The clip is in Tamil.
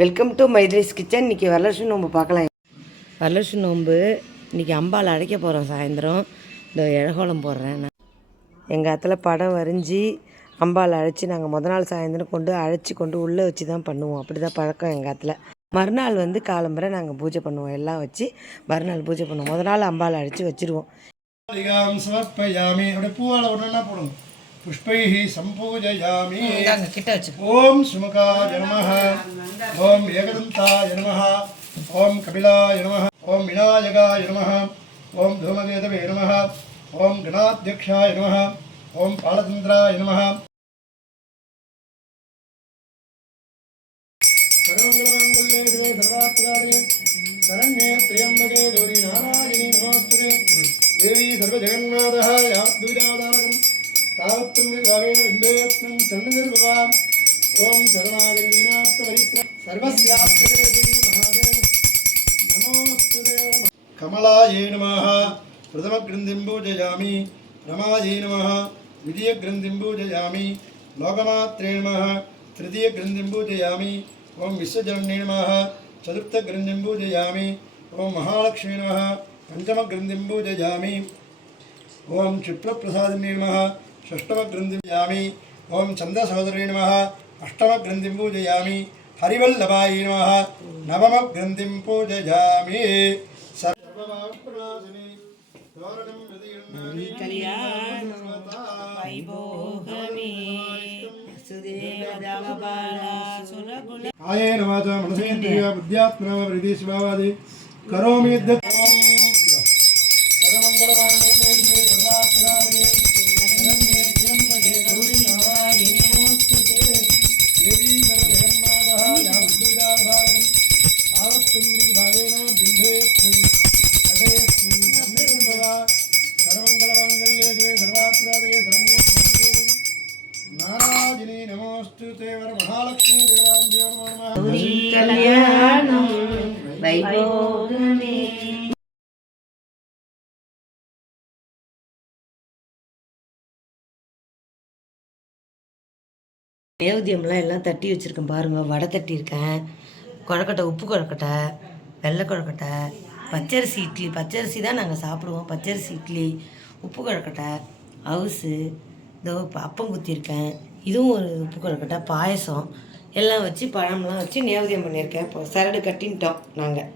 Welcome to மைத்ரீஸ் kitchen. இன்றைக்கி வரலட்சுமி நோம்பு பார்க்கலாம். வரலட்சுமி நோம்பு இன்றைக்கி அம்பாள் அழைக்க போகிறோம். சாயந்தரம் இந்த இழகோலம் போடுறேன். நான் எங்கள் இடத்துல படம் வரைஞ்சி அம்பாள் அழைச்சி நாங்கள் நாள் சாயந்தரம் கொண்டு உள்ளே வச்சு தான் பண்ணுவோம். அப்படி தான் பழக்கம் எங்கள் இடத்துல. மறுநாள் காலம்பரை நாங்கள் பூஜை பண்ணுவோம். எல்லாம் வச்சு மறுநாள் பூஜை பண்ணுவோம். நாள் அம்பாள் அழைச்சி வச்சுருவோம். पुष्पैः सम्पूजयामि। ओम सुमुखाय नमः, ओम एकदन्ताय नमः, ओम कपिलाय नमः, ओम विनायकाय नमः, ओम धूमकेतवे नमः, ओम गणाध्यक्षाय नमः, ओम पालतन्त्राय नमः। सर्वमङ्गलमाङ्गल्ये शिवे सर्वार्थसाधिके शरण्ये त्र्यम्बके गौरी नारायणी नमोस्तुते। देवी सर्वजगन्नाथः यावद्विजादानकम् तावत्तं विभागेन बिम्बेत्नं चन्दनिर्भवाम्। ओम शरणागतिनाथपरित्र सर्वस्यात्मके देवी महादेव नमोस्तुते। कमलायै नमः प्रथमग्रन्थिं पूजयामि। रमायै नमः द्वितीयग्रन्थिं पूजयामि। लोकमात्रे नमः तृतीयग्रन्थिं पूजयामि। ओम विश्वजनन्यै नमः चतुर्थग्रन्थिं पूजयामि। ओम महालक्ष्मी नमः पंचमग्रन्थिं पूजयामि। ओम क्षिप्रप्रसादिन्यै नमः षष्ठमग्रन्थिं पूजयामि। ओम चन्द्रसहोदरी नमः अष्टमग्रन्थिं पूजयामि। हरिवल्लभायै नमः नवमग्रन्थिं पूजयामि। सर्वभावप्रणाशिनी तोरणं प्रतिगृह्णामि कल्याणं वैभोगमे सुदेवदेवबाला सुरगुण कायेन वाचा मनसेन्द्रिया बुद्ध्यात्मना वा प्रकृतिस्वभावादि करोमि यद्यत्। सर्वमङ्गलमाङ्गल्ये शिवे सर्वार्थसाधिके शरण्ये त्र्यम्बके गौरी नारायणी नमोस्तुते। देवी सर्वजगन्मातः यावद्विजाधारकम् तावत्तं विभागेन बिम्बेत्स्मिन् घटेऽस्मिन् चन्द्रनिर्भवा। सर्वमङ्गलमाङ्गल्ये शिवे सर्वार्थसाधिके शरण्ये त्र्यम्बके नारायणी नमोस्तुते। वरमहालक्ष्मी देवाम्बे नमः। कल्याणं वैभोगमे நைவேத்தியம்லாம் எல்லாம் தட்டி வச்சுருக்கேன் பாருங்கள். வடை தட்டியிருக்கேன், கொழக்கட்டை, உப்பு கொழக்கட்டை, வெள்ளை கொழக்கட்டை, பச்சரிசி இட்லி. பச்சரிசி தான் நாங்கள் சாப்பிடுவோம். பச்சரிசி இட்லி, உப்பு கொழக்கட்டை, அவுசு, இதோ அப்பம் குத்தியிருக்கேன். இதுவும் ஒரு உப்பு கொழக்கட்டை, பாயசம் எல்லாம் வச்சு பழம்லாம் வச்சு நைவேத்தியம் பண்ணியிருக்கேன். இப்போ சரடு கட்டின்ட்டோம் நாங்கள்.